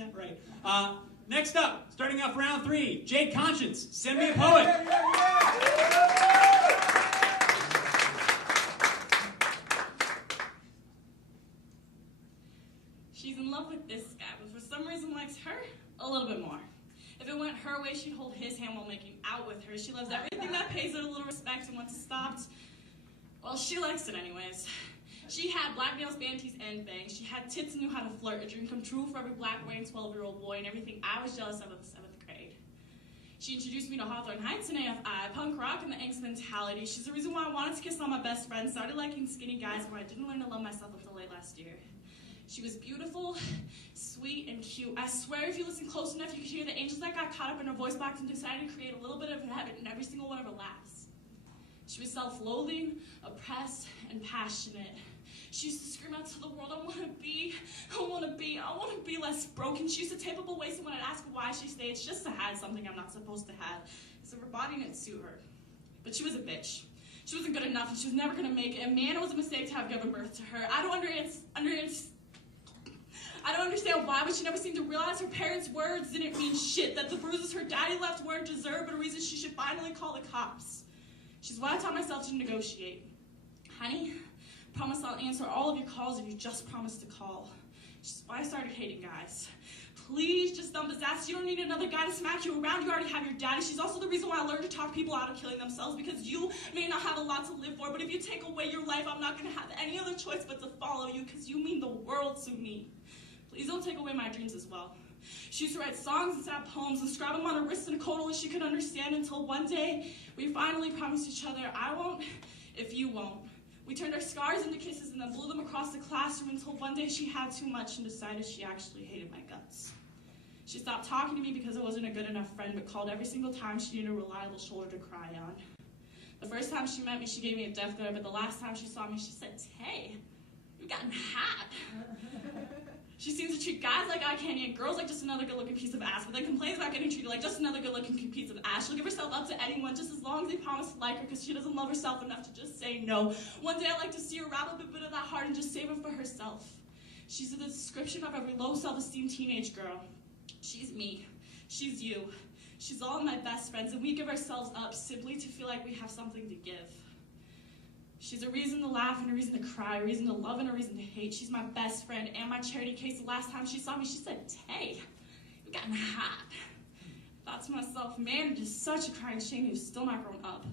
Right. Next up, starting off round 3, Jade Conscious, Send Me a Poet. She's in love with this guy, but for some reason likes her a little bit more. If it went her way, she'd hold his hand while making out with her. She loves everything that pays her a little respect, and once it stopped, well, she likes it anyways. She had black nails, panties, and bangs. She had tits and knew how to flirt, a dream come true for every black wearing 12-year-old boy, and everything I was jealous of in the 7th grade. She introduced me to Hawthorne Heights and AFI, punk rock, and the angst mentality. She's the reason why I wanted to kiss all my best friends, started liking skinny guys where I didn't learn to love myself until late last year. She was beautiful, sweet, and cute. I swear if you listen close enough, you could hear the angels that got caught up in her voice box and decided to create a little bit of heaven in every single one of her laughs. She was self-loathing, oppressed, and passionate. She used to scream out to the world, I want to be less broken. She used to tape up a waist, and when I'd ask her why she stayed, it's just to hide something I'm not supposed to have. So her body didn't suit her. But she was a bitch. She wasn't good enough, and she was never going to make it. And man, it was a mistake to have given birth to her. I don't understand why, but she never seemed to realize her parents' words didn't mean shit, that the bruises her daddy left weren't deserved, but a reason she should finally call the cops. She's why I taught myself to negotiate. Honey, promise I'll answer all of your calls if you just promise to call. She's why I started hating guys. Please just dump his ass. You don't need another guy to smack you around. You already have your daddy. She's also the reason why I learned to talk people out of killing themselves, because you may not have a lot to live for, but if you take away your life, I'm not going to have any other choice but to follow you, because you mean the world to me. Please don't take away my dreams as well. She used to write songs and sad poems and scribe them on her wrist in a code only she could understand, until one day we finally promised each other, I won't if you won't. We turned our scars into kisses and then blew them across the classroom, until one day she had too much and decided she actually hated my guts. She stopped talking to me because I wasn't a good enough friend, but called every single time she needed a reliable shoulder to cry on. The first time she met me, she gave me a death glare, but the last time she saw me, she said, hey, you've gotten hot. She seems to treat guys like eye candy and girls like just another good-looking piece of ass, but then complains about getting treated like just another good-looking piece of ass. She'll give herself up to anyone just as long as they promise to like her, because she doesn't love herself enough to just say no. One day I'd like to see her wrap up a bit of that heart and just save it for herself. She's the description of every low self-esteem teenage girl. She's me. She's you. She's all my best friends, and we give ourselves up simply to feel like we have something to give. She's a reason to laugh and a reason to cry, a reason to love and a reason to hate. She's my best friend and my charity case. The last time she saw me, she said, hey, you've gotten hot. Thought to myself, man, it is such a crying shame you've still not grown up.